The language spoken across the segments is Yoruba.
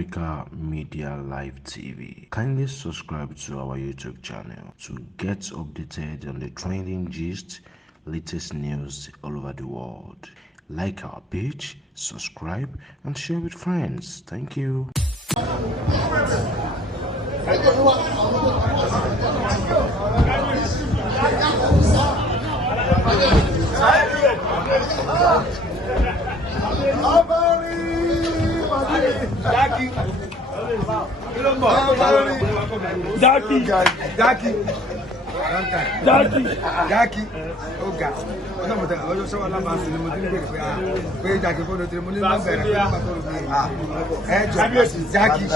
Africa Media Live TV. Kindly subscribe to our YouTube channel to get updated on the trending gist, latest news all over the world. Like our page, subscribe, and share with friends. Thank you. Jackie. Oh God. Ọjọ́ sọ́wọ́ alábàásí ni mo ti ń bèrè pé Jackie fọ́nà tí mo ní máa bẹ̀rẹ̀ pé máa tó lè ẹ jọ Jackie.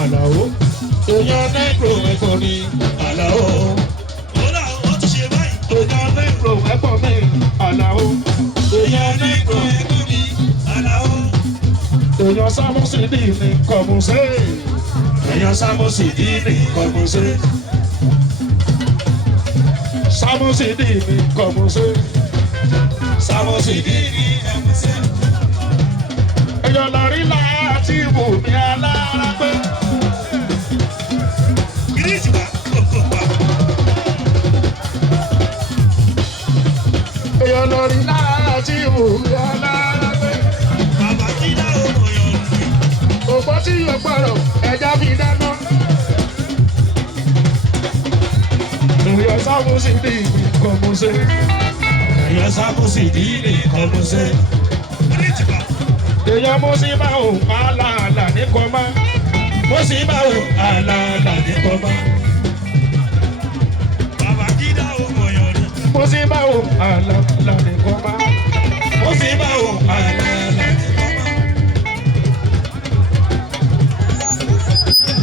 Àlàó. Èèyàn nẹ́gbò ẹ̀kọ́ mi Àlàó. Èèyàn nẹ́gbò ẹ̀kọ́ mi Àlàó. Èèyàn nẹ́gbò ẹ̀kọ́ mi Àlàó. Èèyàn Sámúsì ní kọ̀mùsẹ́. Èèyàn Sámúsì ní kọ̀mùsẹ́. Sámúsì ní kọ̀mùsẹ́. Sámúsì ní kọ̀mùsẹ́. Èèyàn lọ́rí láti wù mí alára pé. Èèyàn lọ́rí láti wù mí alára pé. Bàbá kí dá ọmọ yọ̀ sí. Òpó tí yóò gbọ́rọ̀ ẹja fi dáná. Èèyàn Sámúsì ní kọ̀mùsẹ́. Èèyàn Sámúsì ní kọ̀mùsẹ́. Èèyàn Músíbà ò àlàálà ní kọ́má. Músíbà ò àlàálà ní kọ́má. Bàbá kí dá ọmọ yọ̀ sí. Músíbà ò àlàálà ní kọ́má. Músíbà ò àlàálà ní kọ́má.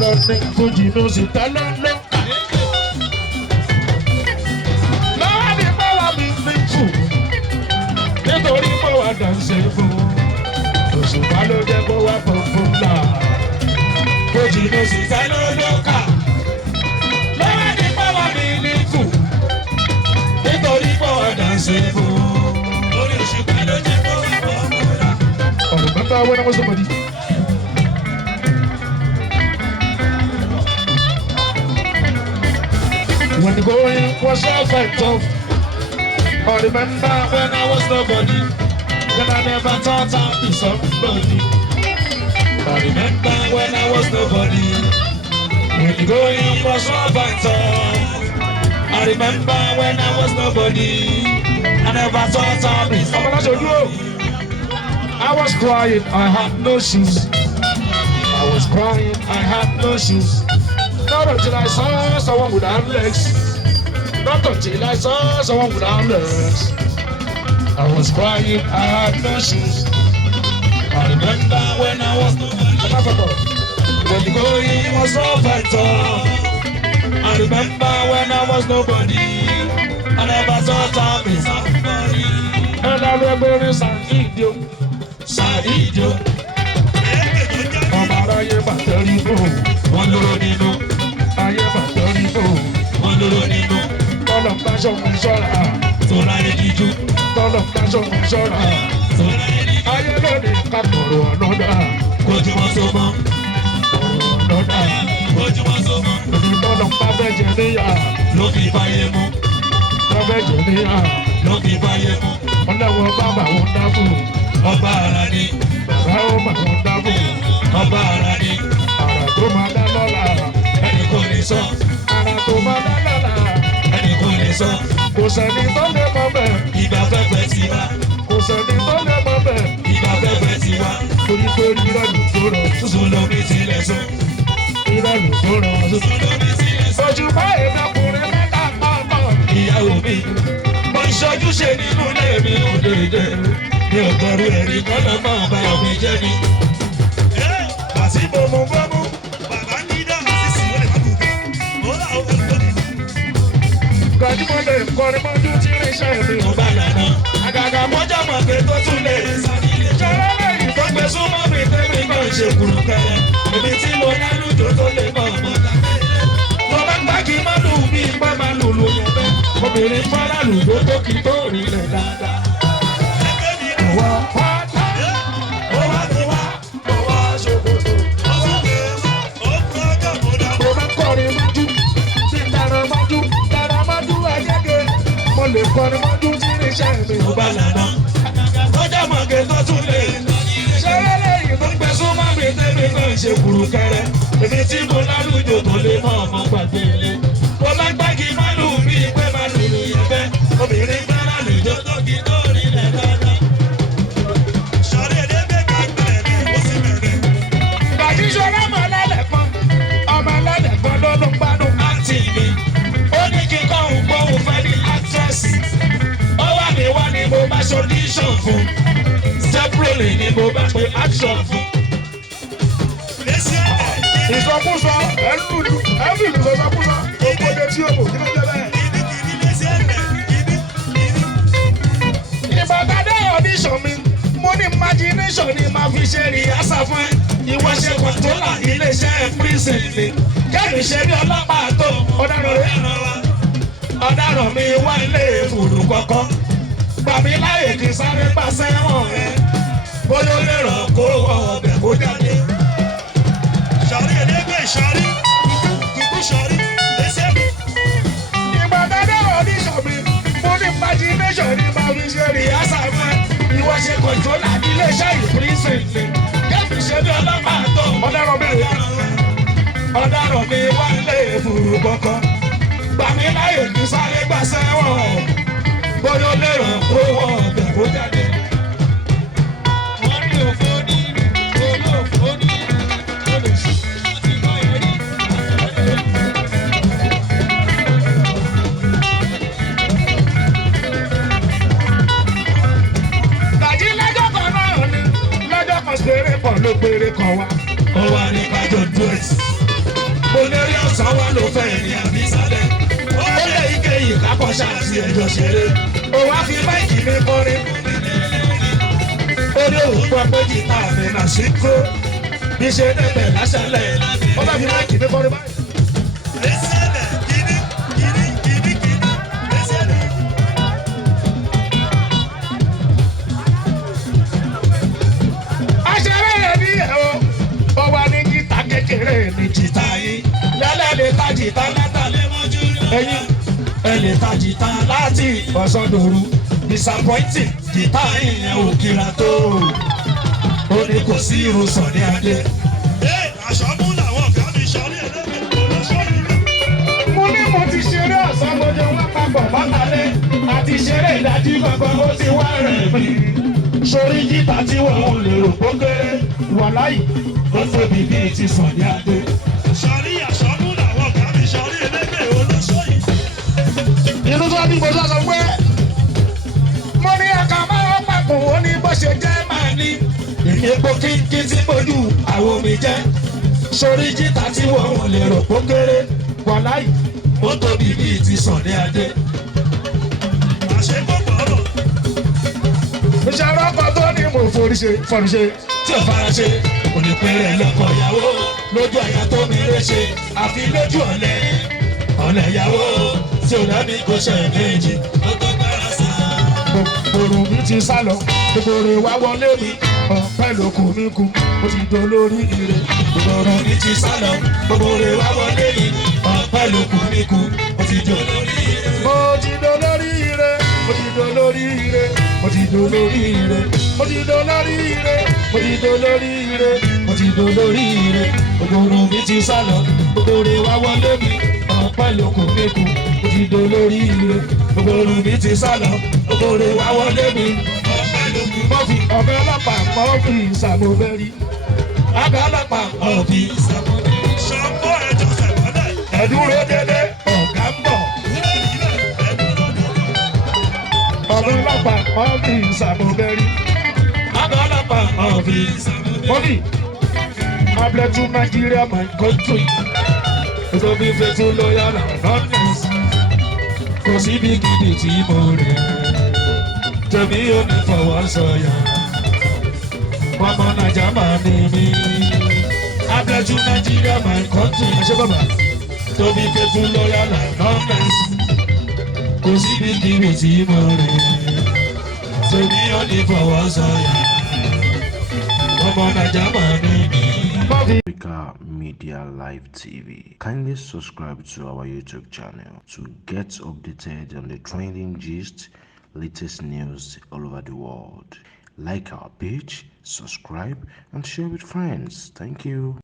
Lọ́ní Fújì ló sì tẹ́ lọ́lọ́. Lọ́wọ́ ní báwa mi fi fò. Nítorí báwa dànsẹ̀ fún. Òṣùpá ló jẹ́ kó wá funfun là. Fújì ló sì tẹ́ lọ́lọ́kà. Lọ́wọ́ ní báwa mi ní fò. Nítorí báwa dànsẹ̀ fún. Lórí òṣùpá ló jẹ́ kó wá funfun là. Remember when I was somebody? When the going was so very tough. I remember when I was nobody. Then I never thought I'd be somebody. I remember when I was nobody. When the going was so very tough. I remember when I was nobody. I never thought I'd be somebody. I was crying, I had no shoes. I was crying, I had no shoes. Not until I saw someone without legs. Not until I saw someone without legs. I was crying, I had no shoes. I remember when I was nobody. When the going was so very tough. I remember when I was nobody. I never thought I'd be somebody. And I remember Saidio. Saidio. Ọmọ aráyé bàtẹ́rì bò, wọ́n lóró nínú. Ayé bàtẹ́rì bò, wọ́n lóró nínú. Tọ́lọ̀ pàṣọ mú ṣọ́ra, tó ráyé jíjú. Tọ́lọ̀ pàṣọ mú ṣọ́ra, tó ráyé jíjú. Ayé lóde kàkọ̀rọ̀ ọ̀nọ́dà, kojúmọ́ tó mọ́. Ọ̀rọ̀ ọ̀nọ́dà, kojúmọ́ tó mọ́. Òní tọ́lọ̀ pàfẹ́ jẹ níyà, ló fi báyé mú. Pàfẹ́ jẹ níyà, ló fi báyé mú. Ọlọ́wọ́ bàbá wọn dábò. Ọba ara ni, bàbá ó máa ń dábò. Ọba ara ni, ara tó máa dá lọ́la, ẹni kò ní sọ. Ara tó máa dá lọ́la, ẹni kò ní sọ. Kò sẹ́ni tó lè mọ bẹ́ẹ̀. Ìgbà fẹ́fẹ́ ti wá. Kò sẹ́ni tó lè mọ bẹ́ẹ̀. Ìgbà fẹ́fẹ́ ti wá. Torí pé rírọ̀ ló tó rọ̀. Tútù lómi tilẹ̀ sùn. Rírọ̀ ló tó rọ̀. Tútù lómi tilẹ̀ sùn. Ojú báyìí lọkùnrin mẹ́ta pọ̀npọ̀. Ìyàwó mi, mo ń ṣojúṣe nínú ilé mi ò dédé. Mi ò gbọ́rú ẹ̀rí kọ́nà máa bá mi jẹ́ ni. Àti bòmùbòmù. Bàbá kí dá sísì ó lè má kú kẹ́. Ó là ó fẹ́ lónìí. Gbajúmọ̀ lè kọrin mọ́jú tí irinṣẹ́ mi ò bá lànà. Àgàgà mọ́jà mọ̀ pé tó tún lè sáré. Ṣọlá lẹ́yìn tó gbé súnmọ́ mi tẹ́mi náà ṣe kúrú kẹrẹ. Èmi tí mo lálùjọ tó lè mọ̀ ọmọ lábẹ́rẹ́. Mo bá gbá kí má lù mí pẹ́ máa lùlù yẹn bẹ́ẹ̀. Obìnrin fọ́lá lùdó tó kì í tó rí rẹ̀ dáadáa. Ẹgbẹ́ mi rẹ̀. Ìwọ pátá, ó wá ti wá, ó wá ṣòkòtò. Ó tún gbé ó kú ọjọ́ mo dá. Mo bá kọrin mọ́jú, tí ń dára mọ́jú ẹ̀jẹ̀gẹ̀. Mo lè kọrin mọ́jú tí irinṣẹ́ mi ò bá lànà. Ọjọ́ mọ̀gẹ́ tó tún lè. Ṣé lẹ́yìn tó ń gbé súnmọ́ mi tẹ́mi náà ṣe kúrú kẹrẹ? Èmi tí mo lálùjọ tó lè mọ ọmọ gbàgbé ilé. Mo bá gbági má lù mí pé má lù lù yẹn bẹ́ẹ̀. Obìnrin gbá lálùjọ tó kì í tó rí lẹ̀ dáadáa. Ṣọ̀rẹ́ èdè bẹ́ẹ̀ ká gbẹ̀rẹ̀ ní ó sì bẹ̀rẹ̀. Bàtí ṣọlá ọmọ ẹlẹ́dẹ̀kan, ọmọ ẹlẹ́dẹ̀kan ló ló ń gbádùn àǹtí mi. Ó ní kí n kọ́ òun gbọ́ òun fẹ́ ní actress. Ó wà ní wá ní mo bá ṣe audition fún. Separately ni mo bá pe action fún. Lẹ́sí ẹ̀dẹ̀. Ìsọkú ẹ̀rù ìlú sọ́sọ́kúsọ gbogbo ọdẹ tí ó bò kí ló jẹ́ bẹ́ẹ̀. ìbàdàdé audition mi mo ní imagination ni màá fi ṣe rìhásà fún ẹ ìwọ ṣe kọ̀ńtólà iléeṣẹ́ prison ni kẹ́mi ṣe bí ọlọ́pàá tó ọ̀daràn mi wá ilé ìfòrò kọ̀ọ̀kan gbàmí láyè kí sáré pàṣẹ wọn ẹ bóyá ó lè ràn kó ọbẹ̀ kó jáde. Sọ̀rí ẹ̀dẹ́gbẹ̀ sọ̀rí kúkú sọ̀rí lẹ́sẹ̀ mi. ìbàdàdé audition mi mo ní imagination ni màá fi ṣe rìhásà fún ẹ ìwọ ṣe kọ̀ńtólà iléeṣẹ́ prison ni kẹ́mi ṣe bí ọlọ́pàá tó ọ̀daràn mi wá ilé ìfòrò kọ̀ọ̀kan gbàmí láyè kí sáré pàṣẹ wọn ẹ bóyá ó lè ràn kó ọbẹ̀ kó jáde. Ló péré kan wá. Ó wà ní kájọ duet. Mo ní rí ọ̀sán wá ló fẹ́ Ní àbísálẹ̀. ó lé ike yìí kápọ̀ ṣáàṣì ẹjọ́ ṣeré. Ó wá fi máìkì mi kọrin. Ó ní òun gbọ́ pé jìtá mi nà sí kó. Bí ṣe dẹ́gbẹ̀ láṣálẹ̀. Ó bá fi máìkì mi kọrin báyìí. Lẹ́sẹ̀ lẹ̀ kíní lẹ́sẹ̀ lẹ̀. Aṣeré rẹ̀ ní ẹ̀rọ. Ó wá ní jìtá kékeré ní jìtá yìí. Lẹ́lẹ́ lè ta jìtá látàlẹ́ mọ́jú. Ẹyin ẹ lè ta jìtá láti ọ̀sán dòru. Disappointing jìtá ìyẹn ò kíra tó. Ó ní kò sí irun sàn ní adé. Aṣọ mú làwọn ọ̀gá mi sọ̀rí ẹ̀dẹ́gbẹ̀ olóṣèlú. Mo ní mo ti ṣeré ọ̀sán gbọ́dọ̀ wá papọ̀ bátàlẹ́ àti ṣeré ìdájí kankan ó ti wá rẹ̀ mí. Sórí jìtá tí wọ́n ò lè rò ó kéré wà láyìí ó tóbi bíi ti sàn ní adé. Sọ̀rí aṣọ mú làwọn ọ̀gá mi sọ̀rí ẹ̀dẹ́gbẹ̀ olóṣèlú. Inú tó bí mo sọ pé mo ní ọkà máa ń papọ̀ ó ní bó ṣe jẹ́ máa ní. Èmi epo kínkín tí mojú àwọn mi jẹ́. Sórí jìtá tí wọ́n ò lè rò ó kéré wà láyìí ó tóbi bíi ti sàn ní adé. Àṣẹ gbogbo ọ̀rọ̀. Ìṣòro ọkọ̀ tó ní mo fọ̀rùṣe tí ò fara ṣe kò ní péré lọ́kọ̀ ìyàwó lójú àyà tó mi léṣe àfi lójú ọ̀lẹ ìyàwó tí ò dábì kò ṣe méjì ó tó gbára sá. Gbogbo mi ti sá lọ gbogbo rẹ̀ wá wọlé mi ọ̀pẹ́ lókun mi kú mo ti dolórí ire. Gbogbo mi ti sá lọ gbogbo rẹ̀ wá wọlé mi ọ̀pẹ́ lókun mi kú mo ti dolórí ire. Mo ti dolórí ire. Mo ti dolórí ire. Mo ti dolórí ire. Mo ti dolórí ire. Mo ti dolórí ire. Mo ti dolórí ire. Gbogbo mi ti sá lọ gbogbo rẹ̀ wá wọlé mi ọ̀pẹ́ lókun mi kú mo ti dolórí ire. Gbogbo mi ti sá lọ gbogbo rẹ̀ wá wọlé mi ọ̀pẹ́ lókun mọ́ fi ọ̀gá ọlọ́pàá mọ́ fi ìsàmúbẹ́rí. Ọ̀gá ọlọ́pàá mọ́ fi ìsàmúbẹ́rí. Ṣọ̀pọ̀ ẹjọ́ sẹ̀mọ́lẹ̀. Ẹ̀dúró dédé ọ̀gá ń bọ̀. Ọ̀gá ọlọ́pàá mọ́ fi ìsàmúbẹ́rí. Ọ̀gá ọlọ́pàá mọ́ fi ìsàmúbẹ́rí. I bless to Nigeria, my country. So be faithful, loyal, and honest. Kò sí bí gidi tí mo rẹ̀. Tẹ̀mí ò ní fọwọ́ sọ̀yà. Ọmọ Naija máa ní mi. I bless to Nigeria, my country. Ẹ ṣé bàbá. So be faithful, loyal, and honest. Kò sí bí gidi tí mo rẹ̀. Tẹ̀mí ò ní fọwọ́ sọ̀yà. Ọmọ Naija máa ní mi. Africa Media Live TV. Kindly subscribe to our YouTube channel to get updated on the trending gist, latest news all over the world. Like our page, subscribe, and share with friends. Thank you.